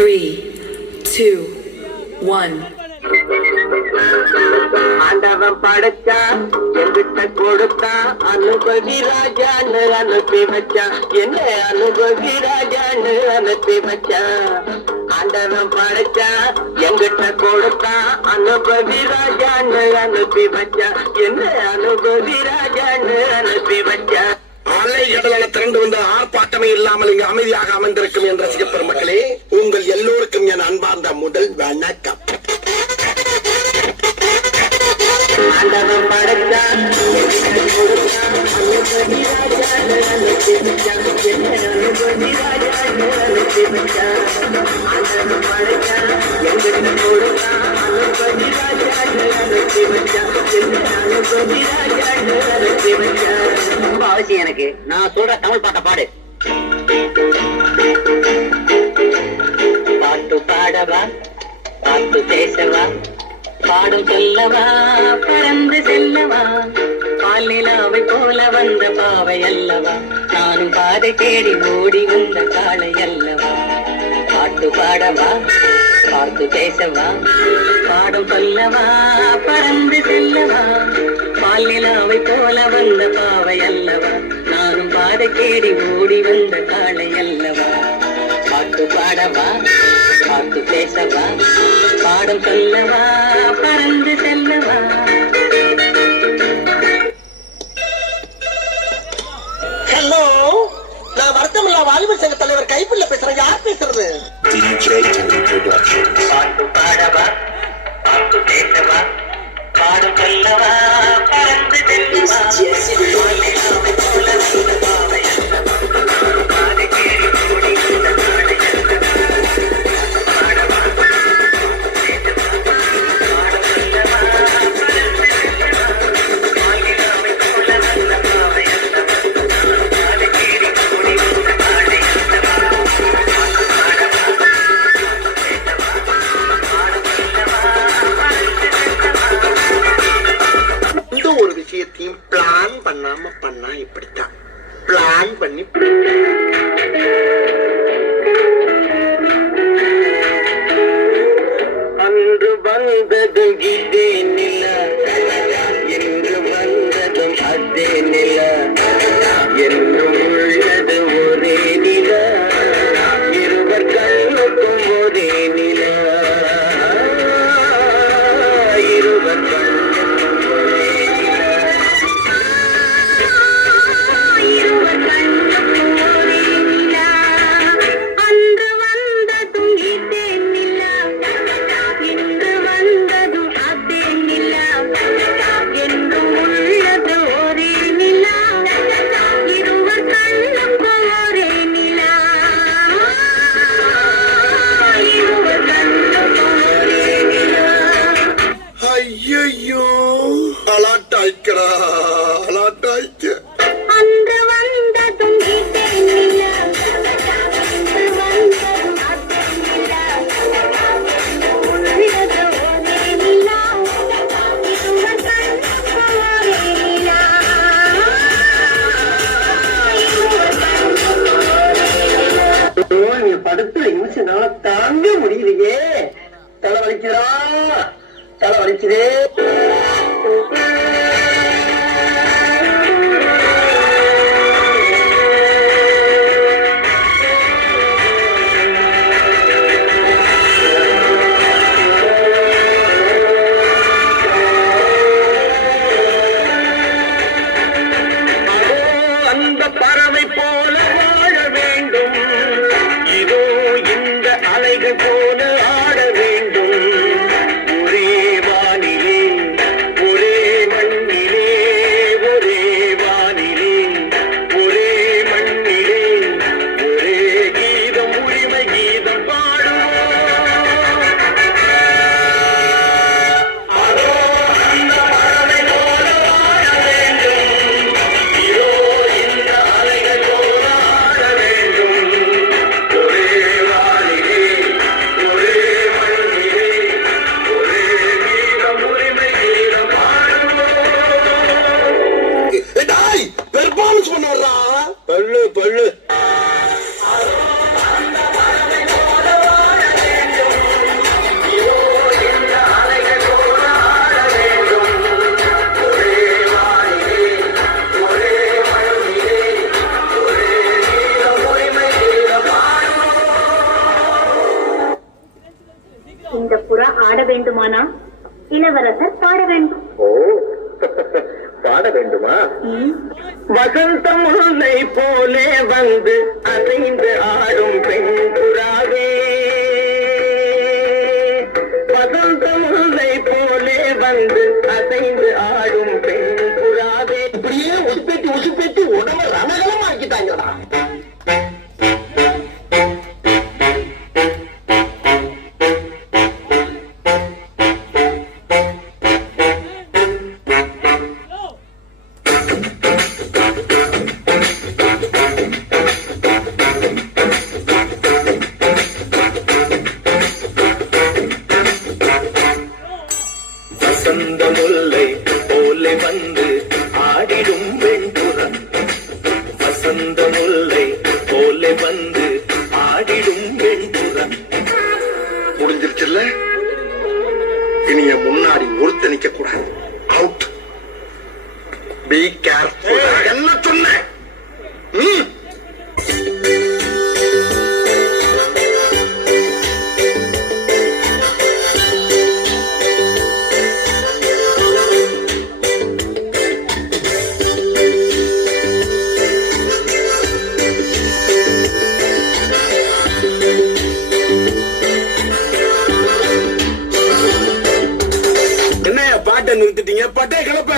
3, 2, 1. ஆண்டவன் படைச்சா எங்கிட்ட கொடுத்தா அனுபவி ராஜான்னு அனுப்பி வச்சான். என்ன அனுபவி ராஜான்னு அனுப்பி வச்சான். ஆண்டவன் படைச்சா எங்கிட்ட கொடுத்தா அனுபவி ராஜான்னு அனுப்பி வச்சான். என்ன அனுபவி ராஜான்னு அனுப்பி வச்சான். அலை கடலான திரண்டு வந்த ஆர்ப்பாட்டமே இல்லாமல் இங்கு அமைதியாக அமர்ந்திருக்கும் என் ரசிக பெருமக்களே, உங்கள் எல்லோருக்கும் என் அன்பார்ந்த முதல் வணக்கம். ஆண்டவன் படைச்சா எங்கிட்ட கொடுத்தா அனுபவி ராஜான்னு அனுப்பி வச்சான். என்ன அனுபவி ராஜான்னு அனுப்பி வச்சான். ஆண்டவன் படைச்சா எங்கிட்ட கொடுத்தா அனுபவி ராஜான்னு அனுப்பி வச்சான். என்ன அனுபவி ராஜான்னு அனுப்பி வச்சான். ரொம்ப அவசியம் எனக்கு. நான் சொல்ற தமிழ் பாட்ட பாடு. பாட்டு பாடவா, பாட்டு பேசவா, பாடும் சொல்லவா, பறந்து செல்லவா, பாலிலாவை போல வந்த பாவை அல்லவா, நானும் பாதை தேடி ஓடி வந்த காளை அல்லவா. பாட்டு பாடவா, பாட்டு பேசவா, பாடும் சொல்லவா, பறந்து செல்லவா, பாலிலாவை போல வந்த பாவை அல்லவா, நானும் பாதை தேடி ஓடி வந்த காளை அல்லவா. பாட்டு பாடவா, பாட்டு பேசவா, பாடம் சொல்லவா, பறந்து செல்லவா. ஹலோ, நான் வருத்தமில்லா வாலிபர் சங்க தலைவர் கைப்புள்ள பேசுறேன். யார் பேசுறது? பாட்டு பாடவா, பாட்டு பேசவா, பாடம் சொல்லவா, பறந்து செல்லவா, பாலிலாவை போல வந்த பாவை அல்லவா, பாதை தேடி ஓடி வந்த காளை அல்லவா. பாடவா, பேசவா, பாடம் சொல்லவா, பறந்து செல்லவா, பாலிலாவை போல வந்த பாவை அல்லவா, பாதை தேடி ஓடி வந்த காளை அல்லவா. இந்த ஒரு விஷயத்தையும் பிளான் பண்ணாம பண்ணா இப்படித்தான். பிளான் பண்ணி அன்று வந்ததும் இதே நில, என்று வந்ததும் அதே நில, என்றும் உள்ளது ஒரே நில, இருவர் கண்ணுக்கும் ஒரே நில, இருவர் கண்ணுக்கும் ஒரே நில, இருவர் கண்ணுக்கும் ஒரே நில. அன்று வந்ததும் இதே நில, இன்று வந்ததும் அதே நில, என்றும் உள்ளது ஒரே நில, இருவர் கண்ணுக்கும் ஒரே நில, இருவர் கண்ணுக்கும் ஒரே நில. ஐயோ அலாட்டாய்க்கிறா, அலாட்டாய்க்க. அன்று வந்ததும் இதே நில, இன்று வந்ததும் அதே நில, உள்ளது ஒரே நில, இருவர் கண்ணுக்கும் ஒரே நில, இருவர் கண்ணுக்கும் ஒரே நில. நீ படுத்துற நிமிஷம்னால தாங்க முடியலையே. தலை வலிக்குதா, தலை வலிக்குதே. அந்த பறவை போல வாழ வேண்டும், இதோ இந்த அலைகள் போல ஆட வேண்டும். ஒரே வானிலே, ஒரே மண்ணிலே, ஒரே வானிலே, ஒரே மண்ணிலே, ஒரே கீதம், உரிமை கீதம் பாடுவோம். அதோ அந்த பறவை போல வாழ வேண்டும், இதோ இந்த அலைகள் போல ஆட வேண்டும். ஒரே வானிலே, ஆட வேண்டுமானா இளவரசர் பாட வேண்டும். ஓ பாட வேண்டுமா? வசந்த முல்லை போலே வந்து அசைந்து ஆடும் பெண் புறாவே, வசந்த முல்லை போலே வந்து அசைந்து ஆடும் பெண் புறாவே. இப்படியே உசுப்பேத்தி உடம்ப ரணகலம் ஆக்கிட்டாங்களா? வசந்த முல்லை போலே வந்து ஆடிடும் வெண்புறம், வசந்த முல்லை போலே வந்து ஆடிடும் வெண்புறம். முடிஞ்சிருச்சுல்ல? இனி என் முன்னாடி ஒருத்த நிக்க கூடாது. அவுட். Be careful. என்ன சொன்னேன்? என்னையா பாட்டை நிறுத்திட்டீங்க? பட்டே கிளப்ப.